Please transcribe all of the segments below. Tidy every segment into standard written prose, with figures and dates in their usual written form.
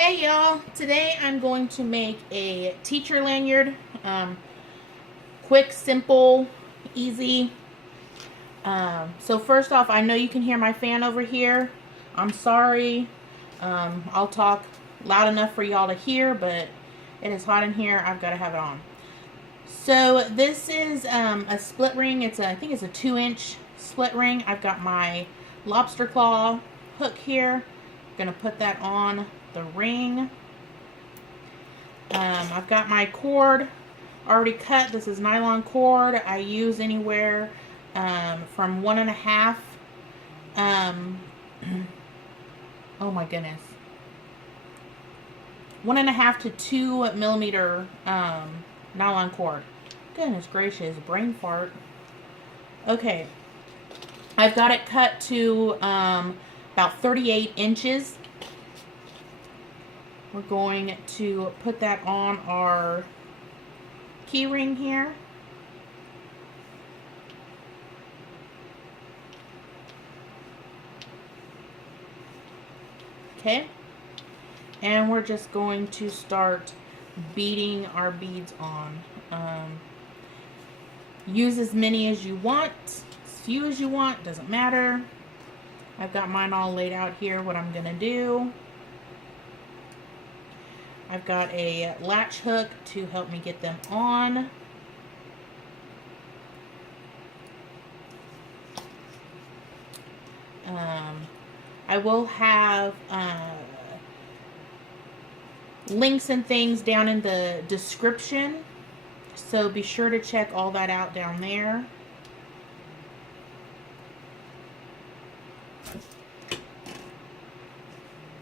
Hey y'all, today I'm going to make a teacher lanyard. Quick, simple, easy. So first off, I know you can hear my fan over here. I'm sorry. I'll talk loud enough for y'all to hear, but it is hot in here. I've got to have it on. So this is a split ring. I think it's a 2-inch split ring. I've got my lobster claw hook here. I'm gonna put that on the ring. I've got my cord already cut. This is nylon cord. I use anywhere from 1.5 oh my goodness, 1.5 to 2 millimeter nylon cord. Goodness gracious, brain fart. Okay, I've got it cut to about 38 inches. We're going to put that on our key ring here. Okay. And we're just going to start beading our beads on. Use as many as you want, as few as you want, doesn't matter. I've got mine all laid out here, what I'm gonna do. I've got a latch hook to help me get them on. I will have links and things down in the description, so be sure to check all that out down there.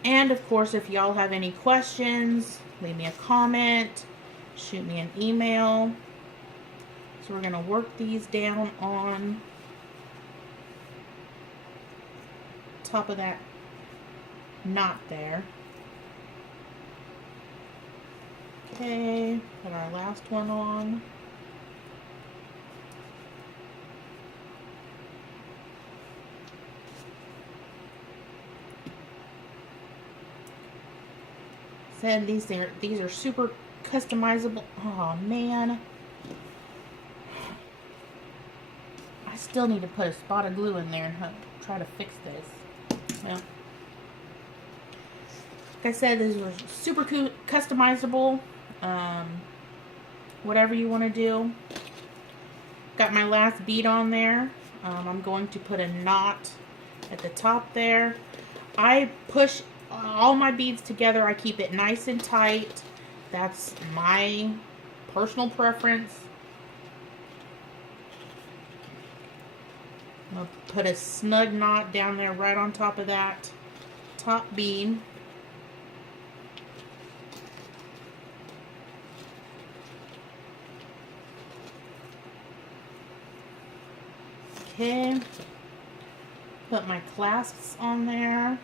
And of course, if y'all have any questions, leave me a comment, shoot me an email. So we're gonna work these down on top of that knot there. Okay, put our last one on. Said these are super customizable. Oh man, I still need to put a spot of glue in there and try to fix this. Well, like I said, these are super customizable. Whatever you want to do. Got my last bead on there. I'm going to put a knot at the top there. I push all my beads together. I keep it nice and tight. That's my personal preference. I'm going to put a snug knot down there right on top of that top bead. Okay, put my clasps on there.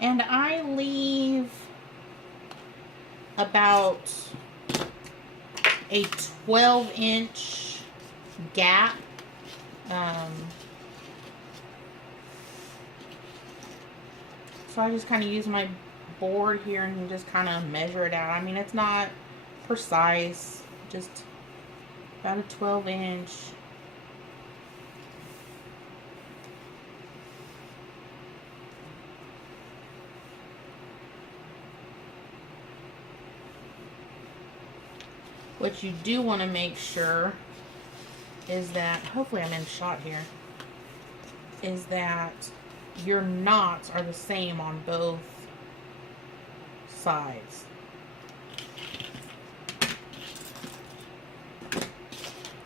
And I leave about a 12-inch gap. So I just kind of use my board here and just kind of measure it out. I mean, it's not precise, just about a 12-inch. What you do want to make sure is that, hopefully I'm in shot here, is that your knots are the same on both sides.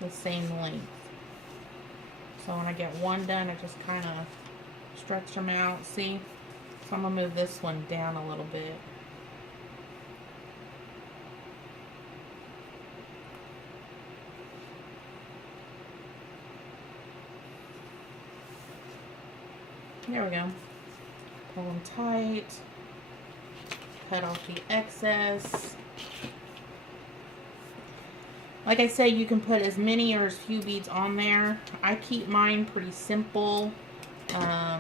The same length. So when I get one done, I just kind of stretch them out. See? So I'm going to move this one down a little bit. There we go. Pull them tight. Cut off the excess. Like I say, you can put as many or as few beads on there. I keep mine pretty simple. I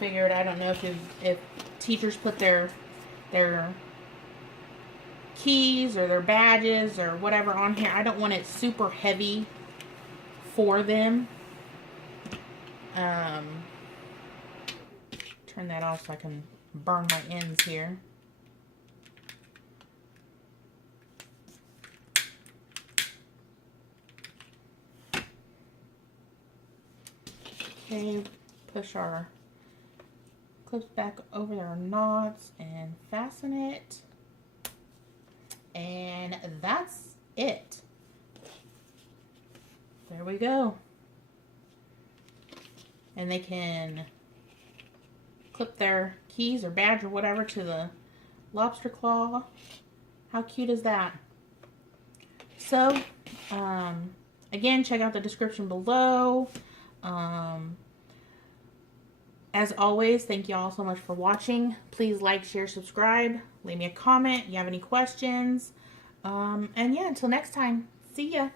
figured, I don't know if teachers put their keys or their badges or whatever on here. I don't want it super heavy for them. Turn that off so I can burn my ends here. Okay, push our clips back over their knots and fasten it. And that's it. There we go. And they can clip their keys or badge or whatever to the lobster claw. How cute is that? So, again, check out the description below. As always, thank you all so much for watching. Please like, share, subscribe. Leave me a comment if you have any questions. And yeah, until next time, see ya.